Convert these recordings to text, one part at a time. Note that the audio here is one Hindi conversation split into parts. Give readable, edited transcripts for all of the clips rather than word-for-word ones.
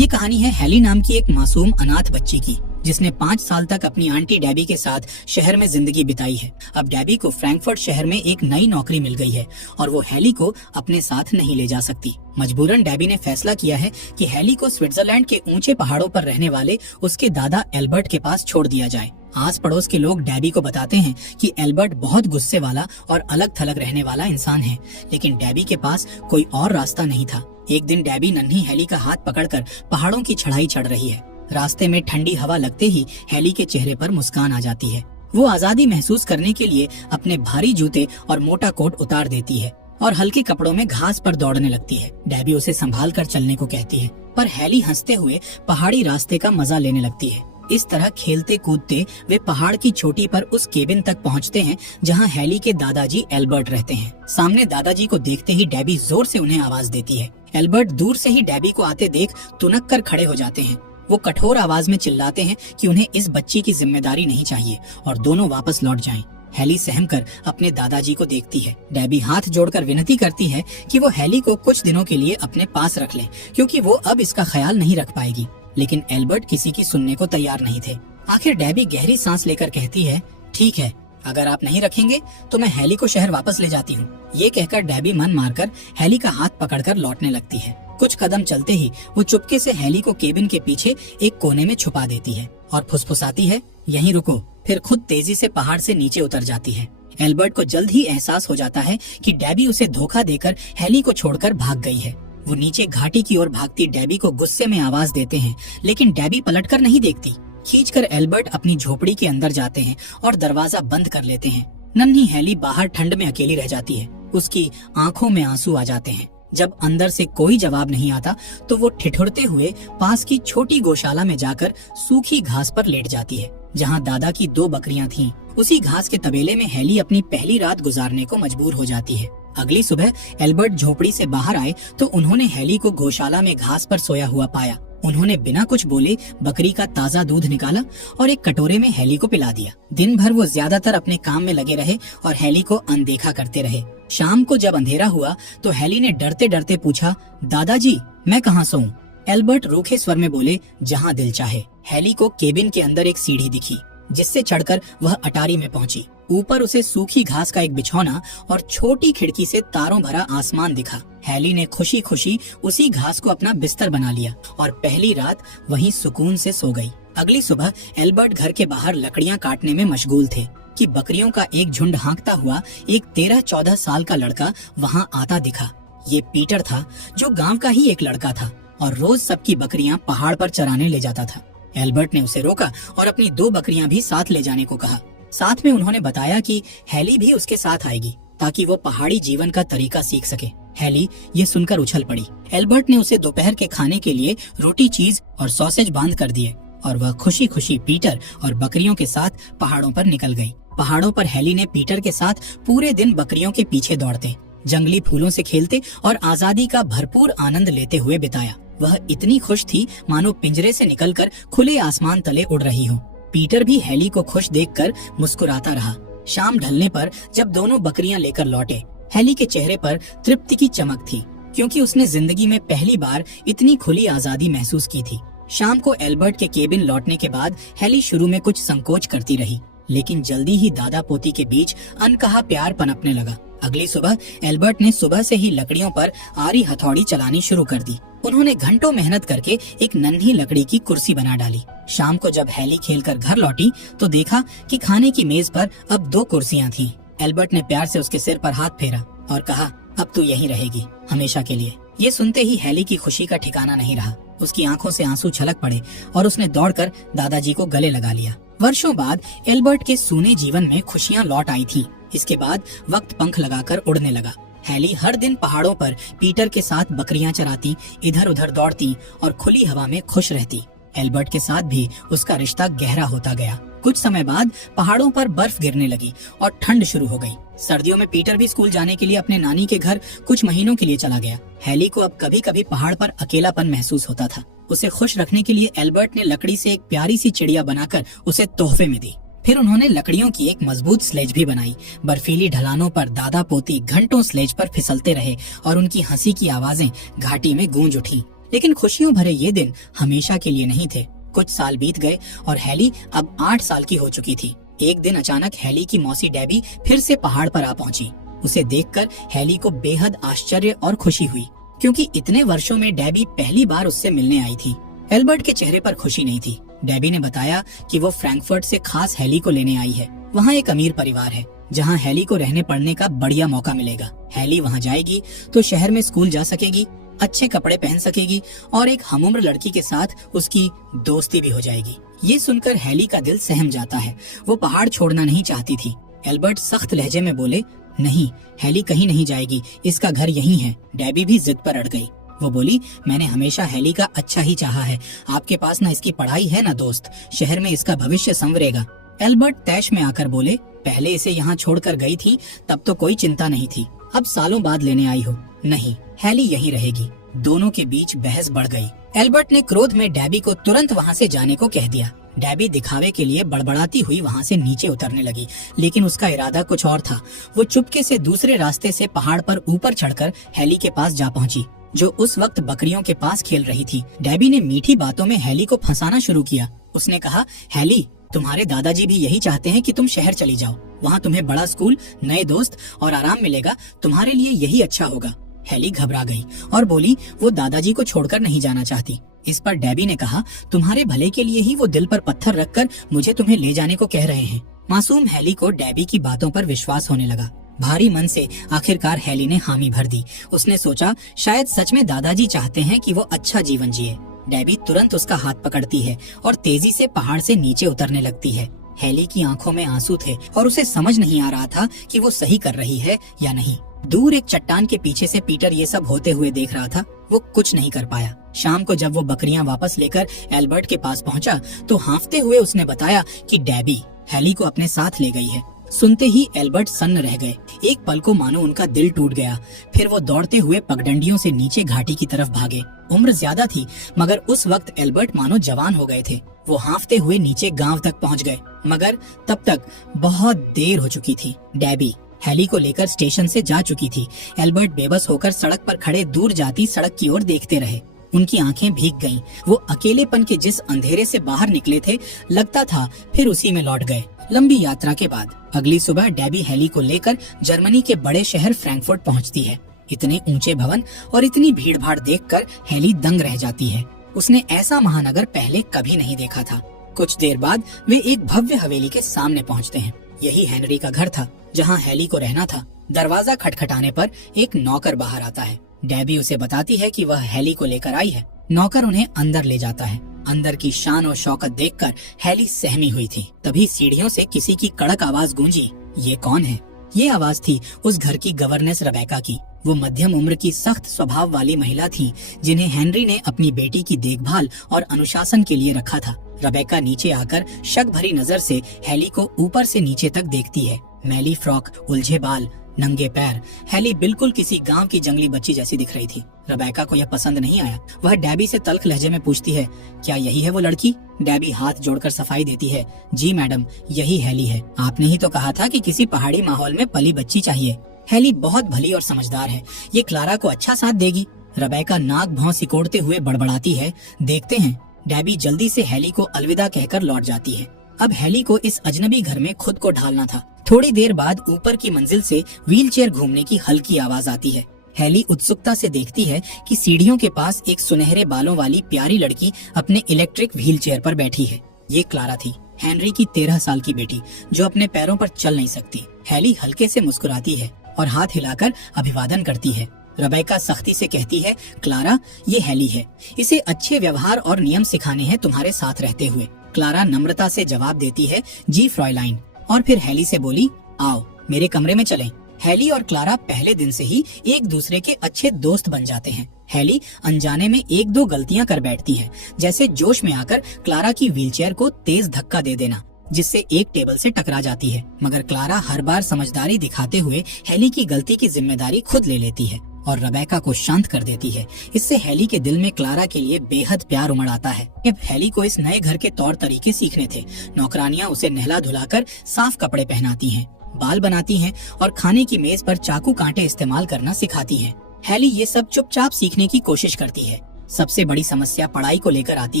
ये कहानी है हैली नाम की एक मासूम अनाथ बच्ची की, जिसने 5 साल तक अपनी आंटी डेबी के साथ शहर में जिंदगी बिताई है। अब डेबी को फ्रैंकफर्ट शहर में एक नई नौकरी मिल गई है और वो हैली को अपने साथ नहीं ले जा सकती। मजबूरन डेबी ने फैसला किया है कि हैली को स्विट्जरलैंड के ऊंचे पहाड़ों पर रहने वाले उसके दादा एल्बर्ट के पास छोड़ दिया जाए। आस पड़ोस के लोग डेबी को बताते हैं कि एल्बर्ट बहुत गुस्से वाला और अलग थलग रहने वाला इंसान है, लेकिन डेबी के पास कोई और रास्ता नहीं था। एक दिन डेबी नन्ही हैली का हाथ पकड़कर पहाड़ों की चढ़ाई चढ़ रही है। रास्ते में ठंडी हवा लगते ही हैली के चेहरे पर मुस्कान आ जाती है। वो आजादी महसूस करने के लिए अपने भारी जूते और मोटा कोट उतार देती है और हल्के कपड़ों में घास पर दौड़ने लगती है। डेबी उसे संभाल कर चलने को कहती है, पर हैली हंसते हुए पहाड़ी रास्ते का मजा लेने लगती है। इस तरह खेलते कूदते वे पहाड़ की चोटी पर उस केबिन तक पहुंचते हैं जहां हैली के दादाजी एल्बर्ट रहते हैं। सामने दादाजी को देखते ही डेबी जोर से उन्हें आवाज देती है। एल्बर्ट दूर से ही डेबी को आते देख तुनक कर खड़े हो जाते हैं। वो कठोर आवाज में चिल्लाते हैं कि उन्हें इस बच्ची की जिम्मेदारी नहीं चाहिए और दोनों वापस लौट जाएं। हैली सहमकर अपने दादाजी को देखती है। डेबी हाथ जोड़कर विनती करती है कि वो हैली को कुछ दिनों के लिए अपने पास रख ले, क्योंकि वो अब इसका ख्याल नहीं रख पाएगी। लेकिन एल्बर्ट किसी की सुनने को तैयार नहीं थे। आखिर डेबी गहरी सांस लेकर कहती है, ठीक है, अगर आप नहीं रखेंगे तो मैं हैली को शहर वापस ले जाती हूँ। ये कहकर डेबी मन मारकर हैली का हाथ पकड़कर लौटने लगती है। कुछ कदम चलते ही वो चुपके से हैली को केबिन के पीछे एक कोने में छुपा देती है और फुसफुसाती है, यहीं रुको। फिर खुद तेजी से पहाड़ से नीचे उतर जाती है। एल्बर्ट को जल्द ही एहसास हो जाता है कि डेबी उसे धोखा देकर हैली को छोड़कर भाग गई है। वो नीचे घाटी की ओर भागती डेबी को गुस्से में आवाज देते हैं, लेकिन डेबी पलटकर नहीं देखती। खींचकर एल्बर्ट अपनी झोपड़ी के अंदर जाते हैं और दरवाजा बंद कर लेते हैं। नन्ही हैली बाहर ठंड में अकेली रह जाती है। उसकी आंखों में आंसू आ जाते हैं। जब अंदर से कोई जवाब नहीं आता तो वो ठिठुरते हुए पास की छोटी गौशाला में जाकर सूखी घास पर लेट जाती है, जहाँ दादा की 2 बकरियां थीं। उसी घास के तबेले में हैली अपनी पहली रात गुजारने को मजबूर हो जाती है। अगली सुबह एल्बर्ट झोपड़ी से बाहर आए तो उन्होंने हैली को गौशाला में घास पर सोया हुआ पाया। उन्होंने बिना कुछ बोले बकरी का ताजा दूध निकाला और एक कटोरे में हैली को पिला दिया। दिन भर वो ज्यादातर अपने काम में लगे रहे और हैली को अनदेखा करते रहे। शाम को जब अंधेरा हुआ तो हैली ने डरते डरते पूछा, दादाजी, मैं कहाँ सोऊं? एल्बर्ट रूखे स्वर में बोले, जहाँ दिल चाहे। हैली को केबिन के अंदर एक सीढ़ी दिखी, जिससे चढ़कर वह अटारी में पहुंची। ऊपर उसे सूखी घास का एक बिछौना और छोटी खिड़की से तारों भरा आसमान दिखा। हैली ने खुशी खुशी उसी घास को अपना बिस्तर बना लिया और पहली रात वहीं सुकून से सो गई। अगली सुबह एल्बर्ट घर के बाहर लकड़ियां काटने में मशगूल थे कि बकरियों का एक झुंड हाँकता हुआ एक 13-14 साल का लड़का वहां आता दिखा। ये पीटर था, जो गांव का ही एक लड़का था और रोज सबकी बकरियां पहाड़ पर चराने ले जाता था। एल्बर्ट ने उसे रोका और अपनी 2 बकरियां भी साथ ले जाने को कहा। साथ में उन्होंने बताया कि हैली भी उसके साथ आएगी ताकि वो पहाड़ी जीवन का तरीका सीख सके। हैली ये सुनकर उछल पड़ी। एल्बर्ट ने उसे दोपहर के खाने के लिए रोटी, चीज और सॉसेज बांध कर दिए और वह खुशी खुशी पीटर और बकरियों के साथ पहाड़ों पर निकल गई। पहाड़ों पर हैली ने पीटर के साथ पूरे दिन बकरियों के पीछे दौड़ते, जंगली फूलों से खेलते और आजादी का भरपूर आनंद लेते हुए बिताया। वह इतनी खुश थी मानो पिंजरे से निकलकर खुले आसमान तले उड़ रही हो। पीटर भी हैली को खुश देखकर मुस्कुराता रहा। शाम ढलने पर जब दोनों बकरियां लेकर लौटे, हैली के चेहरे पर तृप्ति की चमक थी, क्योंकि उसने जिंदगी में पहली बार इतनी खुली आजादी महसूस की थी। शाम को एल्बर्ट के केबिन लौटने के बाद हैली शुरू में कुछ संकोच करती रही, लेकिन जल्दी ही दादा पोती के बीच अनकहा प्यार पनपने लगा। अगली सुबह एल्बर्ट ने सुबह से ही लकड़ियों पर आरी हथौड़ी चलानी शुरू कर दी। उन्होंने घंटों मेहनत करके एक नन्ही लकड़ी की कुर्सी बना डाली। शाम को जब हैली खेलकर घर लौटी तो देखा कि खाने की मेज पर अब 2 कुर्सियां थीं। एल्बर्ट ने प्यार से उसके सिर पर हाथ फेरा और कहा, अब तू यहीं रहेगी हमेशा के लिए। ये सुनते ही हैली की खुशी का ठिकाना नहीं रहा। उसकी आंखों से आंसू छलक पड़े और उसने दौड़कर दादाजी को गले लगा लिया। वर्षों बाद एल्बर्ट के सूने जीवन में खुशियां लौट आई थीं। इसके बाद वक्त पंख लगाकर उड़ने लगा। हैली हर दिन पहाड़ों पर पीटर के साथ बकरियां चराती, इधर उधर दौड़ती और खुली हवा में खुश रहती। एल्बर्ट के साथ भी उसका रिश्ता गहरा होता गया। कुछ समय बाद पहाड़ों पर बर्फ गिरने लगी और ठंड शुरू हो गई। सर्दियों में पीटर भी स्कूल जाने के लिए अपने नानी के घर कुछ महीनों के लिए चला गया। हैली को अब कभी कभी पहाड़ पर अकेलापन महसूस होता था। उसे खुश रखने के लिए एल्बर्ट ने लकड़ी से एक प्यारी सी चिड़िया बनाकर उसे तोहफे में दी। फिर उन्होंने लकड़ियों की एक मजबूत स्लेज भी बनाई। बर्फीली ढलानों पर दादा पोती घंटों स्लेज पर फिसलते रहे और उनकी हंसी की आवाजें घाटी में गूंज उठी। लेकिन खुशियों भरे ये दिन हमेशा के लिए नहीं थे। कुछ साल बीत गए और हैली अब 8 साल की हो चुकी थी। एक दिन अचानक हैली की मौसी डेबी फिर से पहाड़ पर आ पहुंची। उसे देखकर हैली को बेहद आश्चर्य और खुशी हुई, क्योंकि इतने वर्षों में डेबी पहली बार उससे मिलने आई थी। एल्बर्ट के चेहरे पर खुशी नहीं थी। डेबी ने बताया कि वो फ्रैंकफर्ट से खास हैली को लेने आई है। वहाँ एक अमीर परिवार है जहाँ हैली को रहने पढ़ने का बढ़िया मौका मिलेगा। हैली वहाँ जाएगी तो शहर में स्कूल जा सकेगी, अच्छे कपड़े पहन सकेगी और एक हमउम्र लड़की के साथ उसकी दोस्ती भी हो जाएगी। ये सुनकर हैली का दिल सहम जाता है। वो पहाड़ छोड़ना नहीं चाहती थी। एल्बर्ट सख्त लहजे में बोले, नहीं, हैली कहीं नहीं जाएगी, इसका घर यहीं है। डेबी भी जिद पर अड़ गई। वो बोली, मैंने हमेशा हैली का अच्छा ही चाहा है। आपके पास ना इसकी पढ़ाई है ना दोस्त, शहर में इसका भविष्य संवरेगा। एल्बर्ट तैश में आकर बोले, पहले इसे यहाँ छोड़कर गई थी तब तो कोई चिंता नहीं थी, अब सालों बाद लेने आई हो। नहीं, हैली यहीं रहेगी। दोनों के बीच बहस बढ़ गई। एल्बर्ट ने क्रोध में डेबी को तुरंत वहाँ से जाने को कह दिया। डेबी दिखावे के लिए बड़बड़ाती हुई वहाँ से नीचे उतरने लगी, लेकिन उसका इरादा कुछ और था। वो चुपके से दूसरे रास्ते से पहाड़ पर ऊपर चढ़कर हैली के पास जा पहुँची, जो उस वक्त बकरियों के पास खेल रही थी। डेबी ने मीठी बातों में हैली को फंसाना शुरू किया। उसने कहा, हैली, तुम्हारे दादाजी भी यही चाहते हैं कि तुम शहर चली जाओ। वहाँ तुम्हें बड़ा स्कूल, नए दोस्त और आराम मिलेगा। तुम्हारे लिए यही अच्छा होगा। हैली घबरा गई और बोली, वो दादाजी को छोड़कर नहीं जाना चाहती। इस पर डेबी ने कहा, तुम्हारे भले के लिए ही वो दिल पर पत्थर रखकर मुझे तुम्हें ले जाने को कह रहे हैं। मासूम हैली को डेबी की बातों पर विश्वास होने लगा। भारी मन से आखिरकार हैली ने हामी भर दी। उसने सोचा, शायद सच में दादाजी चाहते हैं कि वो अच्छा जीवन जिए। डेबी तुरंत उसका हाथ पकड़ती है और तेजी से पहाड़ से नीचे उतरने लगती है। हैली की आंखों में आंसू थे और उसे समझ नहीं आ रहा था कि वो सही कर रही है या नहीं। दूर एक चट्टान के पीछे से पीटर ये सब होते हुए देख रहा था। वो कुछ नहीं कर पाया। शाम को जब वो बकरियां वापस लेकर एल्बर्ट के पास पहुंचा तो हाँफते हुए उसने बताया कि डेबी हैली को अपने साथ ले गई है। सुनते ही एल्बर्ट सन्न रह गए। एक पल को मानो उनका दिल टूट गया। फिर वो दौड़ते हुए पगडंडियों से नीचे घाटी की तरफ भागे। उम्र ज्यादा थी, मगर उस वक्त एल्बर्ट मानो जवान हो गए थे। वो हाँफते हुए नीचे गांव तक पहुंच गए, मगर तब तक बहुत देर हो चुकी थी। डेबी हैली को लेकर स्टेशन से जा चुकी थी। एल्बर्ट बेबस होकर सड़क पर खड़े दूर जाती सड़क की ओर देखते रहे। उनकी आंखें भीग गईं। वो अकेलेपन के जिस अंधेरे से बाहर निकले थे, लगता था फिर उसी में लौट गए। लंबी यात्रा के बाद अगली सुबह डेबी हैली को लेकर जर्मनी के बड़े शहर फ्रैंकफर्ट पहुंचती है। इतने ऊंचे भवन और इतनी भीड़ भाड़ देखकर हैली दंग रह जाती है। उसने ऐसा महानगर पहले कभी नहीं देखा था। कुछ देर बाद वे एक भव्य हवेली के सामने पहुंचते हैं। यही हेनरी का घर था, जहां हैली को रहना था। दरवाजा खटखटाने पर एक नौकर बाहर आता है। डेबी उसे बताती है कि वह हैली को लेकर आई है। नौकर उन्हें अंदर ले जाता है। अंदर की शान और शौकत देखकर हैली सहमी हुई थी। तभी सीढ़ियों से किसी की कड़क आवाज गूंजी। ये कौन है? ये आवाज थी उस घर की गवर्नेस रबेका की। वो मध्यम उम्र की सख्त स्वभाव वाली महिला थी, जिन्हें हेनरी ने अपनी बेटी की देखभाल और अनुशासन के लिए रखा था। रबेका नीचे आकर शक भरी नजर से हैली को ऊपर से नीचे तक देखती है। मैली फ्रॉक, उलझे बाल, नंगे पैर। हैली बिल्कुल किसी गांव की जंगली बच्ची जैसी दिख रही थी। रबेका को यह पसंद नहीं आया। वह डेबी से तल्ख लहजे में पूछती है, क्या यही है वो लड़की? डेबी हाथ जोड़कर सफाई देती है, जी मैडम, यही हैली है। आपने ही तो कहा था कि किसी पहाड़ी माहौल में पली बच्ची चाहिए। हैली बहुत भली और समझदार है, ये क्लारा को अच्छा साथ देगी। रबेका नाक भौं सिकोड़ते हुए बड़बड़ाती है। देखते हैं। डेबी जल्दी से हैली को अलविदा कहकर लौट जाती है। अब हैली को इस अजनबी घर में खुद को ढालना था। थोड़ी देर बाद ऊपर की मंजिल से व्हीलचेयर घूमने की हल्की आवाज आती है। हैली उत्सुकता से देखती है कि सीढ़ियों के पास एक सुनहरे बालों वाली प्यारी लड़की अपने इलेक्ट्रिक व्हीलचेयर पर बैठी है। ये क्लारा थी, हेनरी की 13 साल की बेटी, जो अपने पैरों पर चल नहीं सकती। हैली हल्के से मुस्कुराती है और हाथ हिलाकर अभिवादन करती है। रबेका सख्ती से कहती है, क्लारा, ये हैली है। इसे अच्छे व्यवहार और नियम सिखाने हैं तुम्हारे साथ रहते हुए। क्लारा नम्रता से जवाब देती है, जी फ्रॉयलाइन, और फिर हैली से बोली, आओ मेरे कमरे में चलें। हैली और क्लारा पहले दिन से ही एक दूसरे के अच्छे दोस्त बन जाते हैं। हैली अनजाने में एक दो गलतियां कर बैठती है, जैसे जोश में आकर क्लारा की व्हीलचेयर को तेज धक्का दे देना, जिससे एक टेबल से टकरा जाती है। मगर क्लारा हर बार समझदारी दिखाते हुए हैली की गलती की जिम्मेदारी खुद ले लेती है और रबेका को शांत कर देती है। इससे हैली के दिल में क्लारा के लिए बेहद प्यार उमड़ आता है। अब हैली को इस नए घर के तौर तरीके सीखने थे। नौकरानियां उसे नहला धुलाकर साफ कपड़े पहनाती हैं, बाल बनाती हैं और खाने की मेज पर चाकू कांटे इस्तेमाल करना सिखाती हैं। हैली ये सब चुपचाप सीखने की कोशिश करती है। सबसे बड़ी समस्या पढ़ाई को लेकर आती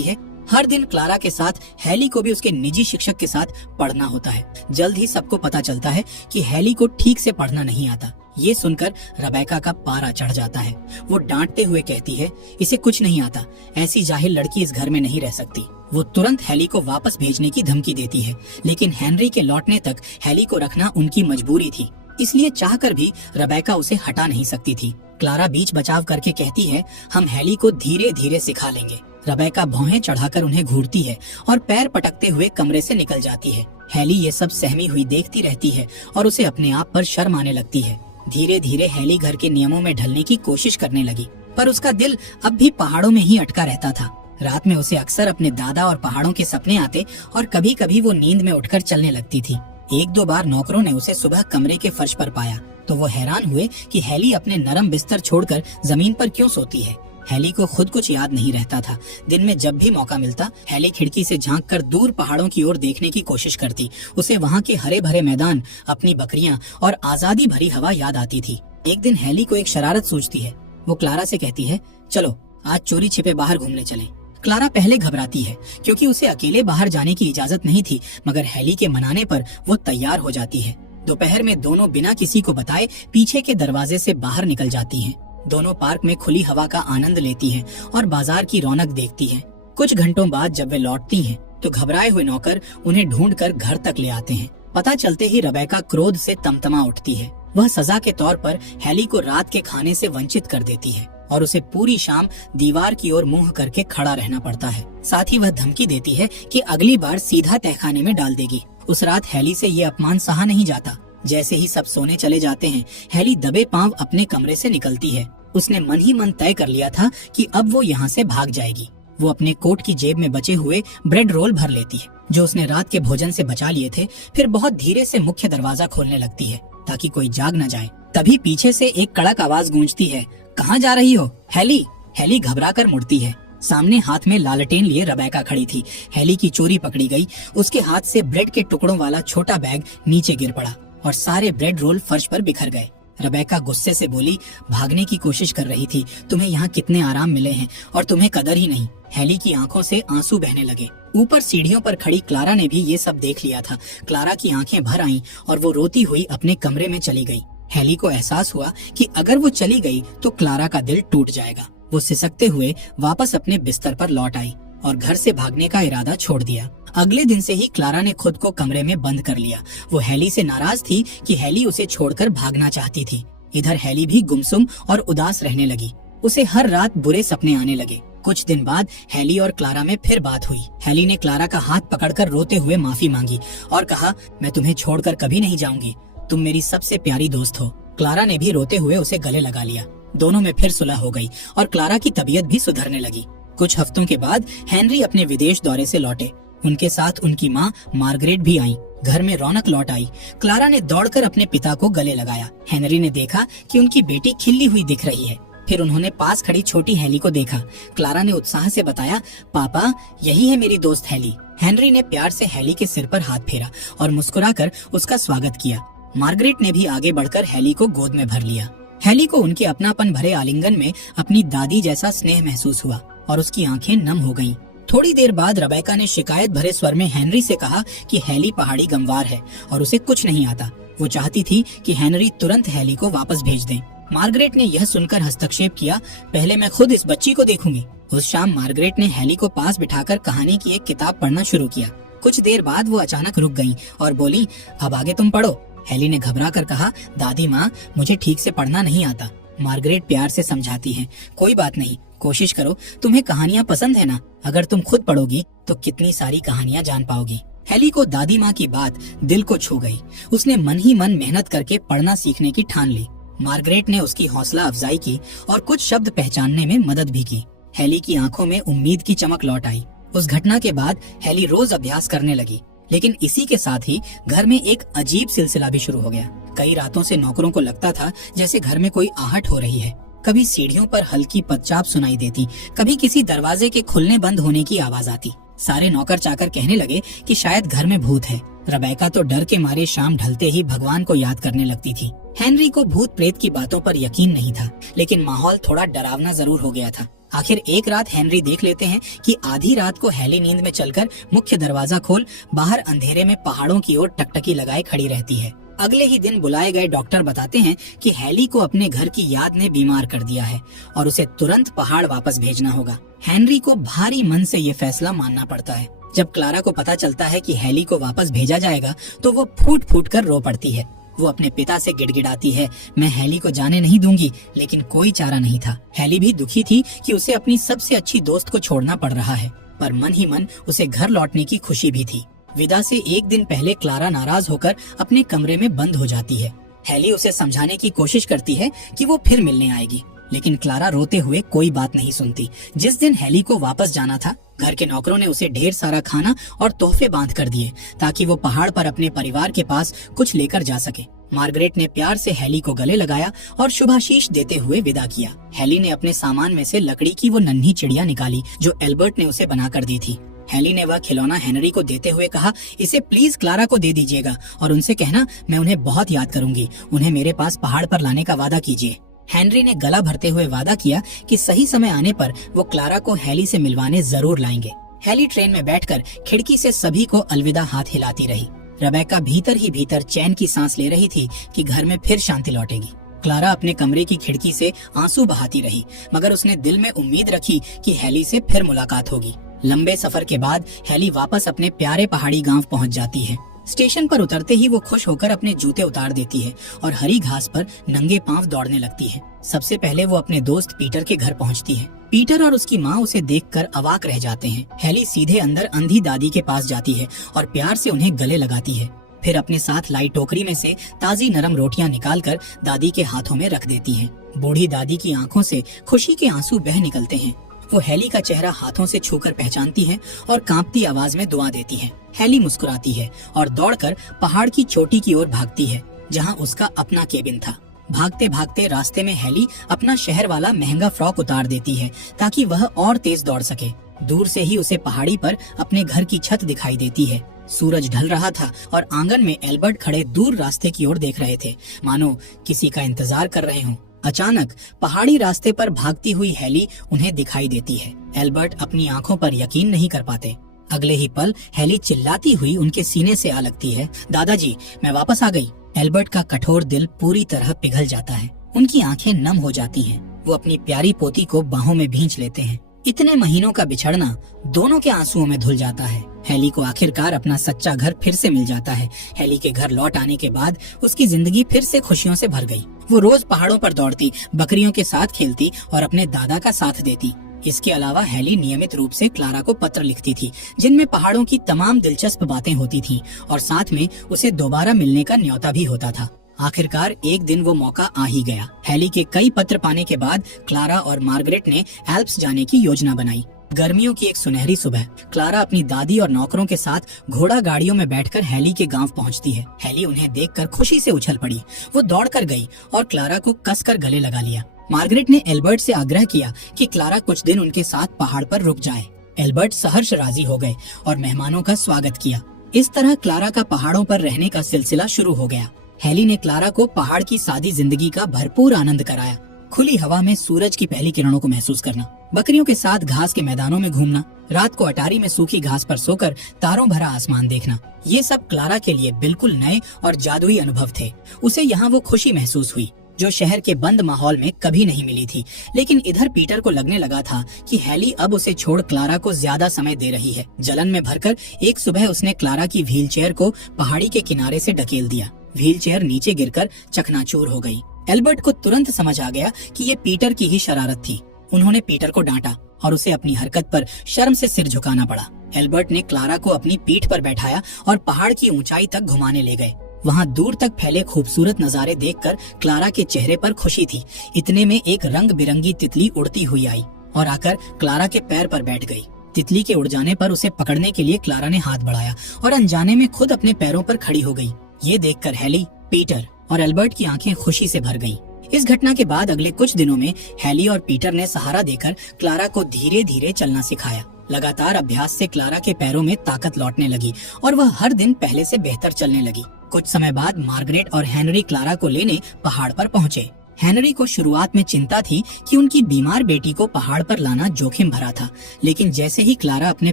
है। हर दिन क्लारा के साथ हैली को भी उसके निजी शिक्षक के साथ पढ़ना होता है। जल्द ही सबको पता चलता है कि हैली को ठीक से पढ़ना नहीं आता। ये सुनकर रेबेका का पारा चढ़ जाता है। वो डांटते हुए कहती है, इसे कुछ नहीं आता, ऐसी जाहिल लड़की इस घर में नहीं रह सकती। वो तुरंत हैली को वापस भेजने की धमकी देती है, लेकिन हेनरी के लौटने तक हैली को रखना उनकी मजबूरी थी, इसलिए चाहकर भी रेबेका उसे हटा नहीं सकती थी। क्लारा बीच बचाव करके कहती है, हम हैली को धीरे धीरे सिखा लेंगे। रेबेका भौहें चढ़ाकर उन्हें घूरती है और पैर पटकते हुए कमरे से निकल जाती है। हैली ये सब सहमी हुई देखती रहती है और उसे अपने आप पर शर्म आने लगती है। धीरे धीरे हैली घर के नियमों में ढलने की कोशिश करने लगी, पर उसका दिल अब भी पहाड़ों में ही अटका रहता था। रात में उसे अक्सर अपने दादा और पहाड़ों के सपने आते और कभी कभी वो नींद में उठकर चलने लगती थी। एक दो बार नौकरों ने उसे सुबह कमरे के फर्श पर पाया तो वो हैरान हुए कि हैली अपने नरम बिस्तर छोड़कर जमीन पर क्यों सोती है। हैली को खुद कुछ याद नहीं रहता था। दिन में जब भी मौका मिलता, हैली खिड़की से झांककर दूर पहाड़ों की ओर देखने की कोशिश करती। उसे वहाँ के हरे भरे मैदान, अपनी बकरियां और आजादी भरी हवा याद आती थी। एक दिन हैली को एक शरारत सूझती है। वो क्लारा से कहती है, चलो आज चोरी छिपे बाहर घूमने चलें। क्लारा पहले घबराती है क्योंकि उसे अकेले बाहर जाने की इजाजत नहीं थी, मगर हैली के मनाने पर वो तैयार हो जाती है। दोपहर में दोनों बिना किसी को बताए पीछे के दरवाजे से बाहर निकल जाती हैं। दोनों पार्क में खुली हवा का आनंद लेती हैं और बाजार की रौनक देखती हैं। कुछ घंटों बाद जब वे लौटती हैं तो घबराए हुए नौकर उन्हें ढूंढकर घर तक ले आते हैं। पता चलते ही रेबेका क्रोध से तमतमा उठती है। वह सजा के तौर पर हैली को रात के खाने से वंचित कर देती है और उसे पूरी शाम दीवार की ओर मुंह करके खड़ा रहना पड़ता है। साथ ही वह धमकी देती है कि अगली बार सीधा तहखाने में डाल देगी। उस रात हैली से ये अपमान सहा नहीं जाता। जैसे ही सब सोने चले जाते हैं, हैली दबे पांव अपने कमरे से निकलती है। उसने मन ही मन तय कर लिया था कि अब वो यहाँ से भाग जाएगी। वो अपने कोट की जेब में बचे हुए ब्रेड रोल भर लेती है जो उसने रात के भोजन से बचा लिए थे। फिर बहुत धीरे से मुख्य दरवाजा खोलने लगती है ताकि कोई जाग न जाए। तभी पीछे से एक कड़क आवाज गूंजती है, कहाँ जा रही हो हैली? हैली घबरा कर मुड़ती है। सामने हाथ में लालटेन लिए रेबेका खड़ी थी। हैली की चोरी पकड़ी गई। उसके हाथ से ब्रेड के टुकड़ों वाला छोटा बैग नीचे गिर पड़ा और सारे ब्रेड रोल फर्श पर बिखर गए। रेबेका गुस्से से बोली, भागने की कोशिश कर रही थी, तुम्हें यहाँ कितने आराम मिले हैं और तुम्हें कदर ही नहीं। हैली की आंखों से आंसू बहने लगे। ऊपर सीढ़ियों पर खड़ी क्लारा ने भी ये सब देख लिया था। क्लारा की आंखें भर आईं और वो रोती हुई अपने कमरे में चली गई। हैली को एहसास हुआ कि अगर वो चली गई तो क्लारा का दिल टूट जाएगा। वो सिसकते हुए वापस अपने बिस्तर पर लौट आई और घर से भागने का इरादा छोड़ दिया। अगले दिन से ही क्लारा ने खुद को कमरे में बंद कर लिया। वो हैली से नाराज थी कि हैली उसे छोड़कर भागना चाहती थी। इधर हैली भी गुमसुम और उदास रहने लगी। उसे हर रात बुरे सपने आने लगे। कुछ दिन बाद हैली और क्लारा में फिर बात हुई। हैली ने क्लारा का हाथ पकड़कर रोते हुए माफी मांगी और कहा, मैं तुम्हें छोड़कर कभी नहीं जाऊंगी, तुम मेरी सबसे प्यारी दोस्त हो। क्लारा ने भी रोते हुए उसे गले लगा लिया। दोनों में फिर सुलह हो गई और क्लारा की तबीयत भी सुधरने लगी। कुछ हफ्तों के बाद हेनरी अपने विदेश दौरे से लौटे। उनके साथ उनकी माँ मार्गरेट भी आई। घर में रौनक लौट आई। क्लारा ने दौड़कर अपने पिता को गले लगाया। हेनरी ने देखा कि उनकी बेटी खिल्ली हुई दिख रही है। फिर उन्होंने पास खड़ी छोटी हैली को देखा। क्लारा ने उत्साह से बताया, पापा यही है मेरी दोस्त हैली। हेनरी ने प्यार से हैली के सिर पर हाथ फेरा और मुस्कुराकर उसका स्वागत किया। मार्गरेट ने भी आगे बढ़कर हैली को गोद में भर लिया। हैली को उनके अपनापन भरे आलिंगन में अपनी दादी जैसा स्नेह महसूस हुआ और उसकी आंखें नम हो गईं। थोड़ी देर बाद रेबेका ने शिकायत भरे स्वर में हेनरी से कहा कि हैली पहाड़ी गंवार है और उसे कुछ नहीं आता। वो चाहती थी कि हेनरी तुरंत हैली को वापस भेज दें। मार्गरेट ने यह सुनकर हस्तक्षेप किया, पहले मैं खुद इस बच्ची को देखूंगी। उस शाम मार्गरेट ने हैली को पास बिठाकर कहानी की एक किताब पढ़ना शुरू किया। कुछ देर बाद वो अचानक रुक गईं और बोली, अब आगे तुम पढ़ो। हैली ने घबरा कर कहा, दादी माँ मुझे ठीक से पढ़ना नहीं आता। मार्गरेट प्यार से समझाती हैं, कोई बात नहीं, कोशिश करो, तुम्हें कहानियाँ पसंद है ना, अगर तुम खुद पढ़ोगी तो कितनी सारी कहानियाँ जान पाओगी। हैली को दादी माँ की बात दिल को छू गई। उसने मन ही मन मेहनत करके पढ़ना सीखने की ठान ली। मार्गरेट ने उसकी हौसला अफजाई की और कुछ शब्द पहचानने में मदद भी की। हैली की आंखों में उम्मीद की चमक लौट आई। उस घटना के बाद हैली रोज अभ्यास करने लगी, लेकिन इसी के साथ ही घर में एक अजीब सिलसिला भी शुरू हो गया। कई रातों से नौकरों को लगता था जैसे घर में कोई आहट हो रही है। कभी सीढ़ियों पर हल्की पदचाप सुनाई देती, कभी किसी दरवाजे के खुलने बंद होने की आवाज आती। सारे नौकर चाकर कहने लगे कि शायद घर में भूत है। रेबेका तो डर के मारे शाम ढलते ही भगवान को याद करने लगती थी। हेनरी को भूत प्रेत की बातों पर यकीन नहीं था, लेकिन माहौल थोड़ा डरावना जरूर हो गया था। आखिर एक रात हेनरी देख लेते हैं कि आधी रात को हेली नींद में चलकर मुख्य दरवाजा खोल बाहर अंधेरे में पहाड़ों की ओर टकटकी लगाए खड़ी रहती है। अगले ही दिन बुलाए गए डॉक्टर बताते हैं कि हेली को अपने घर की याद ने बीमार कर दिया है और उसे तुरंत पहाड़ वापस भेजना होगा। हेनरी को भारी मन से ये फैसला मानना पड़ता है। जब क्लारा को पता चलता है कि हेली को वापस भेजा जाएगा तो वो फूट फूट कर रो पड़ती है। वो अपने पिता से गिड़गिड़ाती है, मैं हेली को जाने नहीं दूंगी, लेकिन कोई चारा नहीं था। हेली भी दुखी थी कि उसे अपनी सबसे अच्छी दोस्त को छोड़ना पड़ रहा है, पर मन ही मन उसे घर लौटने की खुशी भी थी। विदा से एक दिन पहले क्लारा नाराज होकर अपने कमरे में बंद हो जाती है। हेली उसे समझाने की कोशिश करती है कि वो फिर मिलने आएगी, लेकिन क्लारा रोते हुए कोई बात नहीं सुनती। जिस दिन हेली को वापस जाना था, घर के नौकरों ने उसे ढेर सारा खाना और तोहफे बांध कर दिए ताकि वो पहाड़ पर अपने परिवार के पास कुछ लेकर जा सके। मार्गरेट ने प्यार से हेली को गले लगाया और शुभाशीष देते हुए विदा किया। हेली ने अपने सामान में से लकड़ी की वो नन्ही चिड़िया निकाली जो एल्बर्ट ने उसे बनाकर दी थी। हेली ने वह खिलौना हेनरी को देते हुए कहा, इसे प्लीज क्लारा को दे दीजिएगा और उनसे कहना मैं उन्हें बहुत याद करूंगी। उन्हें मेरे पास पहाड़ पर लाने का वादा कीजिए। हेनरी ने गला भरते हुए वादा किया कि सही समय आने पर वो क्लारा को हेली से मिलवाने जरूर लाएंगे। हेली ट्रेन में बैठकर खिड़की से सभी को अलविदा हाथ हिलाती रही। रेबेका भीतर ही भीतर चैन की सांस ले रही थी कि घर में फिर शांति लौटेगी। क्लारा अपने कमरे की खिड़की से आंसू बहाती रही, मगर उसने दिल में उम्मीद रखी कि हेली से फिर मुलाकात होगी। लंबे सफर के बाद हेली वापस अपने प्यारे पहाड़ी गांव पहुंच जाती है। स्टेशन पर उतरते ही वो खुश होकर अपने जूते उतार देती है और हरी घास पर नंगे पांव दौड़ने लगती है। सबसे पहले वो अपने दोस्त पीटर के घर पहुंचती है। पीटर और उसकी माँ उसे देखकर अवाक रह जाते हैं। हेली सीधे अंदर अंधी दादी के पास जाती है और प्यार से उन्हें गले लगाती है। फिर अपने साथ लाई टोकरी में से ताजी नरम रोटियां निकालकर दादी के हाथों में रख देती है। बूढ़ी दादी की आंखों से खुशी के आंसू बह निकलते हैं। वो हेली का चेहरा हाथों से छूकर पहचानती है और कांपती आवाज में दुआ देती है। हेली मुस्कुराती है और दौड़कर पहाड़ की चोटी की ओर भागती है, जहां उसका अपना केबिन था। भागते भागते रास्ते में हेली अपना शहर वाला महंगा फ्रॉक उतार देती है ताकि वह और तेज दौड़ सके। दूर से ही उसे पहाड़ी पर अपने घर की छत दिखाई देती है। सूरज ढल रहा था और आंगन में एल्बर्ट खड़े दूर रास्ते की ओर देख रहे थे, मानो किसी का इंतजार कर रहे हों। अचानक पहाड़ी रास्ते पर भागती हुई हेली उन्हें दिखाई देती है। एल्बर्ट अपनी आंखों पर यकीन नहीं कर पाते। अगले ही पल हेली चिल्लाती हुई उनके सीने से आ लगती है, दादाजी मैं वापस आ गई। एल्बर्ट का कठोर दिल पूरी तरह पिघल जाता है। उनकी आंखें नम हो जाती हैं। वो अपनी प्यारी पोती को बाहों में भींच लेते हैं। इतने महीनों का बिछड़ना दोनों के आंसुओं में धुल जाता है। हेली को आखिरकार अपना सच्चा घर फिर से मिल जाता है। हेली के घर लौट आने के बाद उसकी जिंदगी फिर से खुशियों से भर गई। वो रोज पहाड़ों पर दौड़ती, बकरियों के साथ खेलती और अपने दादा का साथ देती। इसके अलावा हेली नियमित रूप से क्लारा को पत्र लिखती थी, जिनमें पहाड़ों की तमाम दिलचस्प बातें होती थीं और साथ में उसे दोबारा मिलने का न्योता भी होता था। आखिरकार एक दिन वो मौका आ ही गया। हेली के कई पत्र पाने के बाद क्लारा और मार्गरेट ने एल्प्स जाने की योजना बनाई। गर्मियों की एक सुनहरी सुबह क्लारा अपनी दादी और नौकरों के साथ घोड़ा गाड़ियों में बैठकर हेली के गांव पहुंचती है। हेली उन्हें देखकर खुशी से उछल पड़ी। वो दौड़कर गई और क्लारा को कसकर गले लगा लिया। मार्गरेट ने एल्बर्ट से आग्रह किया कि क्लारा कुछ दिन उनके साथ पहाड़ पर रुक जाए। एल्बर्ट सहर्ष राजी हो गए और मेहमानों का स्वागत किया। इस तरह क्लारा का पहाड़ों पर रहने का सिलसिला शुरू हो गया। हेली ने क्लारा को पहाड़ की सादी जिंदगी का भरपूर आनंद कराया। खुली हवा में सूरज की पहली किरणों को महसूस करना, बकरियों के साथ घास के मैदानों में घूमना, रात को अटारी में सूखी घास पर सोकर तारों भरा आसमान देखना, ये सब क्लारा के लिए बिल्कुल नए और जादुई अनुभव थे। उसे यहाँ वो खुशी महसूस हुई जो शहर के बंद माहौल में कभी नहीं मिली थी। लेकिन इधर पीटर को लगने लगा था कि हेली अब उसे छोड़ क्लारा को ज्यादा समय दे रही है। जलन में भरकर एक सुबह उसने क्लारा की व्हीलचेयर को पहाड़ी के किनारे से ढकेल दिया। व्हीलचेयर नीचे गिरकर चकनाचूर हो गई। एल्बर्ट को तुरंत समझ आ गया कि ये पीटर की ही शरारत थी। उन्होंने पीटर को डांटा और उसे अपनी हरकत पर शर्म से सिर झुकाना पड़ा। एल्बर्ट ने क्लारा को अपनी पीठ पर बैठाया और पहाड़ की ऊंचाई तक घुमाने ले गए। वहाँ दूर तक फैले खूबसूरत नजारे देखकर क्लारा के चेहरे पर खुशी थी। इतने में एक रंग बिरंगी तितली उड़ती हुई आई और आकर क्लारा के पैर पर बैठ गई। तितली के उड़ जाने पर उसे पकड़ने के लिए क्लारा ने हाथ बढ़ाया और अनजाने में खुद अपने पैरों पर खड़ी हो गई। ये देखकर हेली, पीटर और एल्बर्ट की आंखें खुशी से भर गईं। इस घटना के बाद अगले कुछ दिनों में हेली और पीटर ने सहारा देकर क्लारा को धीरे धीरे चलना सिखाया। लगातार अभ्यास से क्लारा के पैरों में ताकत लौटने लगी और वह हर दिन पहले से बेहतर चलने लगी। कुछ समय बाद मार्गरेट और हेनरी क्लारा को लेने पहाड़ पर पहुँचे। हेनरी को शुरुआत में चिंता थी कि उनकी बीमार बेटी को पहाड़ पर लाना जोखिम भरा था, लेकिन जैसे ही क्लारा अपने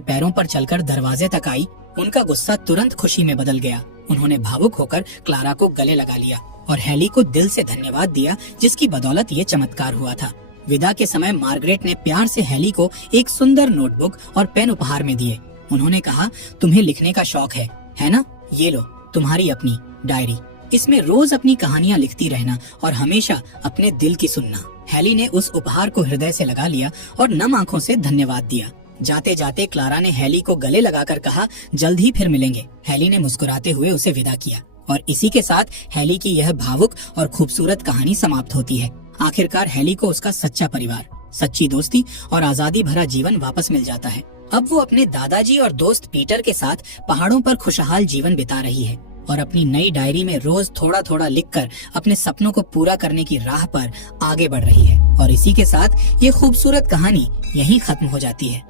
पैरों पर चलकर दरवाजे तक आई, उनका गुस्सा तुरंत खुशी में बदल गया। उन्होंने भावुक होकर क्लारा को गले लगा लिया और हेली को दिल से धन्यवाद दिया, जिसकी बदौलत ये चमत्कार हुआ था। विदा के समय मार्गरेट ने प्यार से हेली को एक सुंदर नोटबुक और पेन उपहार में दिए। उन्होंने कहा, तुम्हें लिखने का शौक है ना? ये लो तुम्हारी अपनी डायरी। इसमें रोज अपनी कहानियां लिखती रहना और हमेशा अपने दिल की सुनना। हेली ने उस उपहार को हृदय से लगा लिया और नम आंखों से धन्यवाद दिया। जाते जाते क्लारा ने हेली को गले लगाकर कहा, जल्द ही फिर मिलेंगे। हेली ने मुस्कुराते हुए उसे विदा किया और इसी के साथ हेली की यह भावुक और खूबसूरत कहानी समाप्त होती है। आखिरकार हेली को उसका सच्चा परिवार, सच्ची दोस्ती और आजादी भरा जीवन वापस मिल जाता है। अब वो अपने दादाजी और दोस्त पीटर के साथ पहाड़ों पर खुशहाल जीवन बिता रही है और अपनी नई डायरी में रोज थोड़ा थोड़ा लिखकर अपने सपनों को पूरा करने की राह पर आगे बढ़ रही है। और इसी के साथ ये खूबसूरत कहानी यहीं खत्म हो जाती है।